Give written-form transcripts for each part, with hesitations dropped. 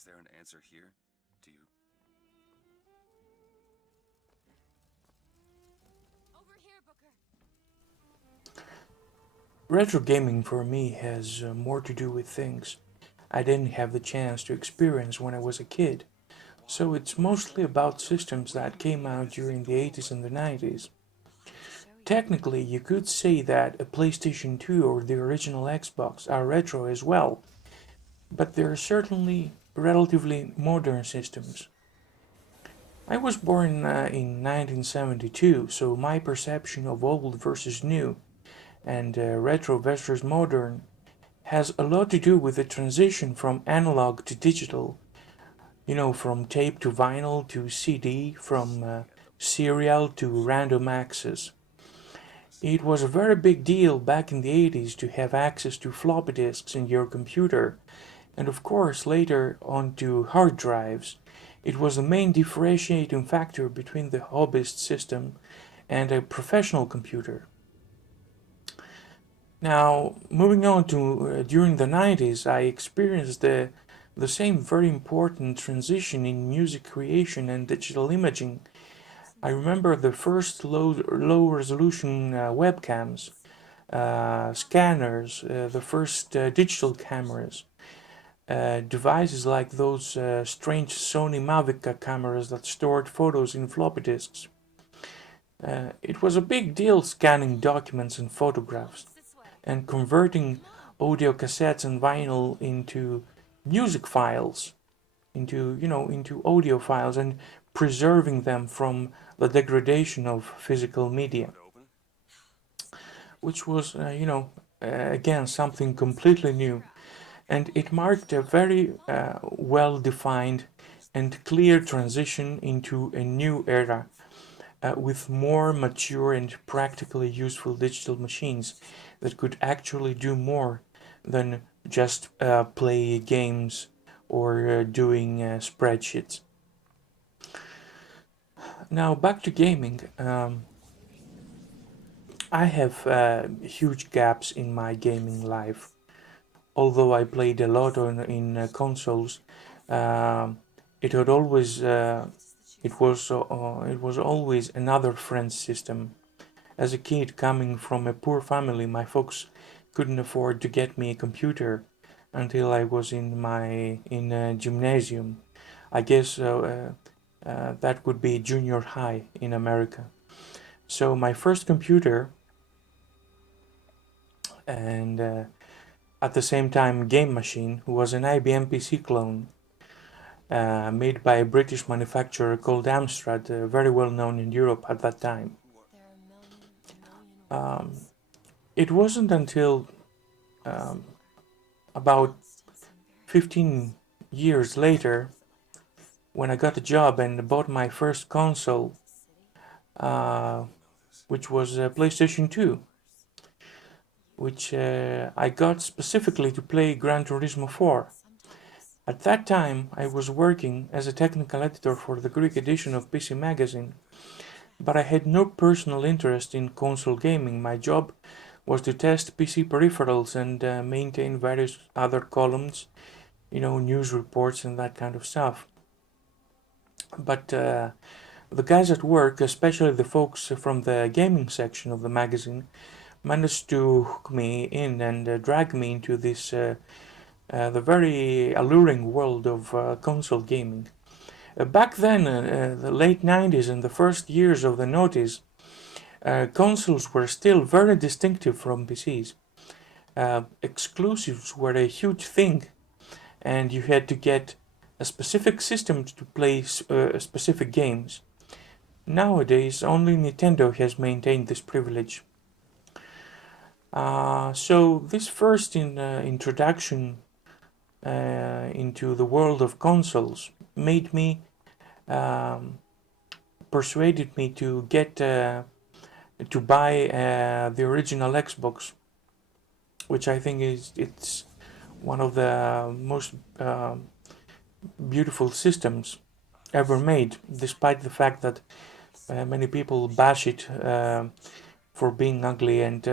Is there an answer here? Do you... Over here, Booker. Retro gaming for me has more to do with things I didn't have the chance to experience when I was a kid. So it's mostly about systems that came out during the 80s and the 90s. Technically, you could say that a PlayStation 2 or the original Xbox are retro as well, but they're certainly relatively modern systems. I was born in 1972, so my perception of old versus new and retro versus modern has a lot to do with the transition from analog to digital, from tape to vinyl to CD, from serial to random access. It was a very big deal back in the 80s to have access to floppy disks in your computer, and of course later on to hard drives. It was the main differentiating factor between the hobbyist system and a professional computer. Now, moving on to during the 90s, I experienced the same very important transition in music creation and digital imaging. I remember the first low resolution webcams, scanners, the first digital cameras, devices like those strange Sony Mavic cameras that stored photos in floppy disks. It was a big deal scanning documents and photographs and converting audio cassettes and vinyl into music files, into audio files and preserving them from the degradation of physical media, which was, again, something completely new. And it marked a very well defined and clear transition into a new era with more mature and practically useful digital machines that could actually do more than just play games or doing spreadsheets. Now, back to gaming. I have huge gaps in my gaming life. Although I played a lot in consoles, um it had always it was always another friend's system. As a kid coming from a poor family, my folks couldn't afford to get me a computer until I was in a gymnasium. I guess that would be junior high in America. So my first computer and at the same time game machine was an IBM PC clone made by a British manufacturer called Amstrad, very well known in Europe at that time. Um, it wasn't until um, about 15 years later when I got a job and bought my first console, uh, which was a PlayStation 2, which I got specifically to play Gran Turismo 4. At that time, I was working as a technical editor for the Greek edition of PC Magazine, but I had no personal interest in console gaming. My job was to test PC peripherals and maintain various other columns, news reports and that kind of stuff. But the guys at work, especially the folks from the gaming section of the magazine, managed to hook me in and drag me into the very alluring world of console gaming. Back then, the late 90s and the first years of the noughties, consoles were still very distinctive from PCs. Exclusives were a huge thing, and you had to get a specific system to play specific games. Nowadays, only Nintendo has maintained this privilege. So this first introduction into the world of consoles made me um, persuaded me to get to buy the original Xbox, which I think it's one of the most beautiful systems ever made, despite the fact that many people bash it for being ugly and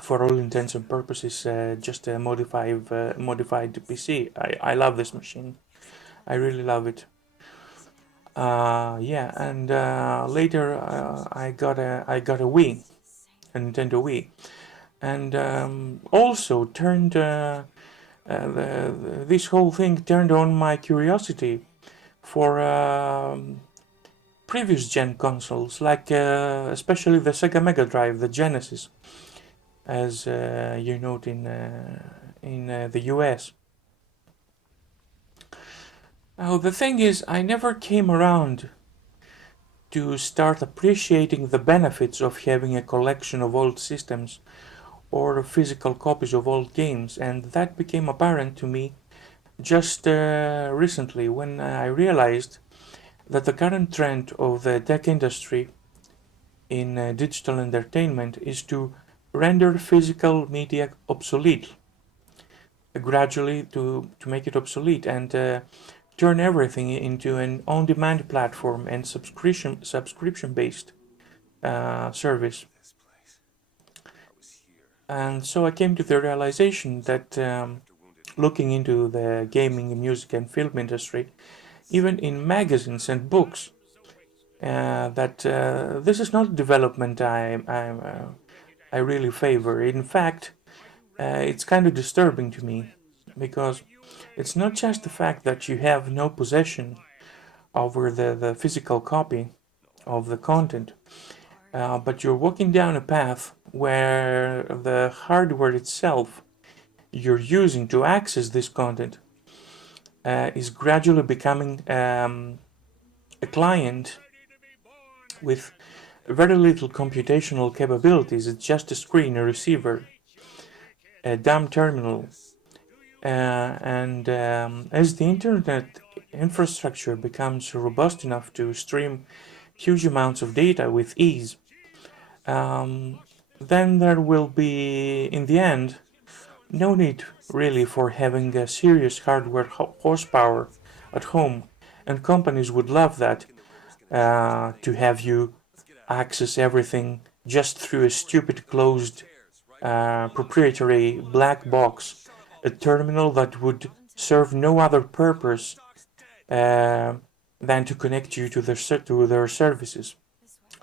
for all intents and purposes, just a modified PC. I love this machine. I really love it. Yeah, and later I got a Wii, a Nintendo Wii, and also turned this whole thing turned on my curiosity for previous gen consoles, like especially the Sega Mega Drive, the Genesis, as you note in the US. Now the thing is, I never came around to start appreciating the benefits of having a collection of old systems or physical copies of old games, and that became apparent to me just recently when I realized that the current trend of the tech industry in digital entertainment is to render physical media obsolete, gradually to make it obsolete, and turn everything into an on-demand platform and subscription based service. This place. I was here And so I came to the realization that after Wounded looking into the gaming, music, and film industry, even in magazines and books, that this is not development I really favor. In fact, it's kind of disturbing to me because it's not just the fact that you have no possession over the physical copy of the content, but you're walking down a path where the hardware itself you're using to access this content is gradually becoming a client with very little computational capabilities. It's just a screen, a receiver, a dumb terminal. And as the internet infrastructure becomes robust enough to stream huge amounts of data with ease, um, then there will be, in the end, no need really for having a serious hardware horsepower at home, and companies would love that to have you access everything just through a stupid closed proprietary black box, a terminal that would serve no other purpose uh, than to connect you to their services.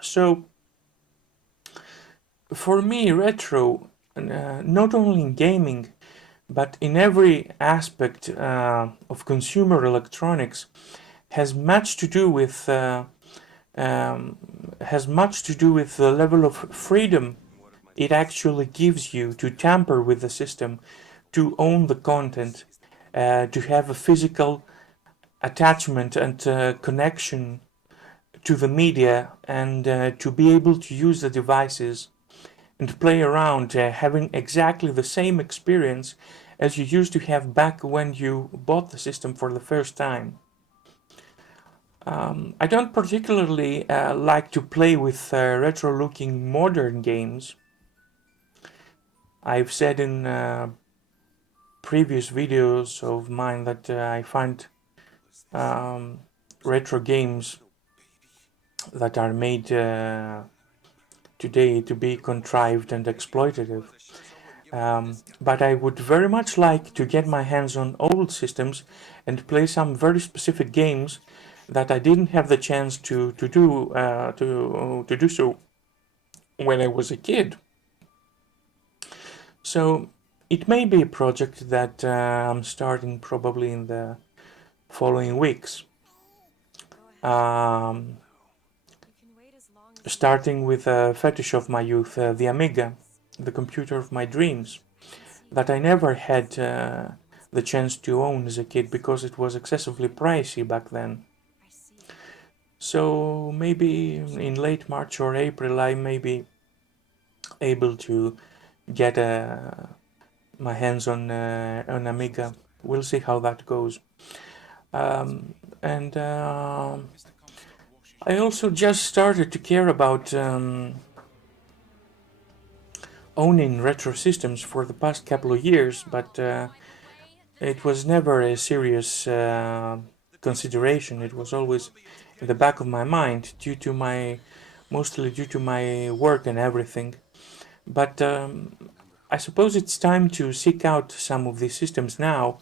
So for me, retro, not only in gaming, but in every aspect of consumer electronics, has much to do with um, has much to do with the level of freedom and what of my it actually gives you to tamper with the system, to own the content, to have a physical attachment and connection to the media, and to be able to use the devices and play around, having exactly the same experience as you used to have back when you bought the system for the first time. I don't particularly like to play with retro looking modern games. I've said in previous videos of mine that I find was this? um, retro games Little baby. that are made today to be contrived and exploitative. Was I should have told him give him this guy. But I would very much like to get my hands on old systems and play some very specific games that I didn't have the chance to do so when I was a kid. So it may be a project that I'm starting probably in the following weeks. Um, Starting with a fetish of my youth, the Amiga, the computer of my dreams, that I never had the chance to own as a kid because it was excessively pricey back then. So maybe in late March or April I may be able to get my hands on Amiga. We'll see how that goes. And Mr. Comes from Washington. I also just started to care about owning retro systems for the past couple of years, but it was never a serious consideration. It was always in the back of my mind mostly due to my work and everything. But I suppose it's time to seek out some of these systems now,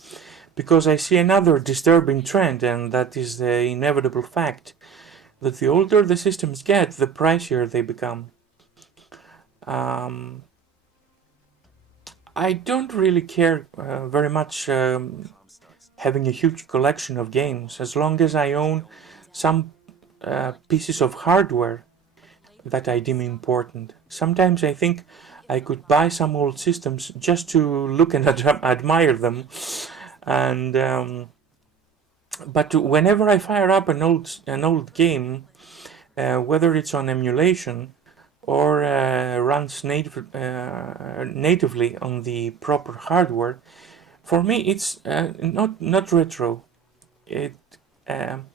because I see another disturbing trend, and that is the inevitable fact that the older the systems get, the pricier they become. Um, I don't really care very much having a huge collection of games, as long as I own some pieces of hardware that I deem important. Sometimes I think I could buy some old systems just to look and admire them, and but whenever I fire up an old game, whether it's on emulation or runs natively on the proper hardware, for me it's not retro. It um,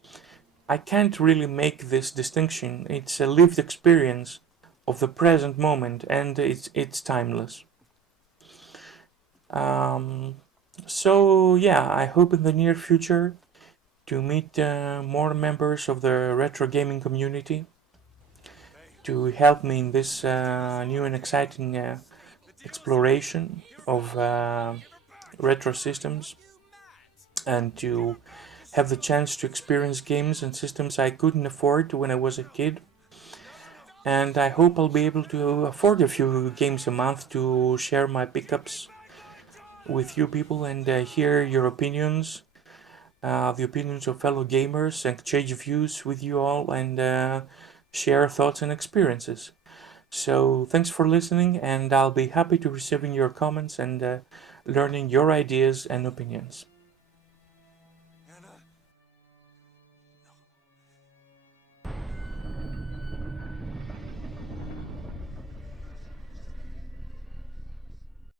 I can't really make this distinction. It's a lived experience of the present moment, and it's timeless. Um, so yeah, I hope in the near future to meet more members of the retro gaming community to help me in this new and exciting exploration of retro systems, and to have the chance to experience games and systems I couldn't afford when I was a kid. And I hope I'll be able to afford a few games a month to share my pickups with you people and hear your opinions, the opinions of fellow gamers, and exchange views with you all, and share thoughts and experiences. So thanks for listening, and I'll be happy to receiving your comments and learning your ideas and opinions.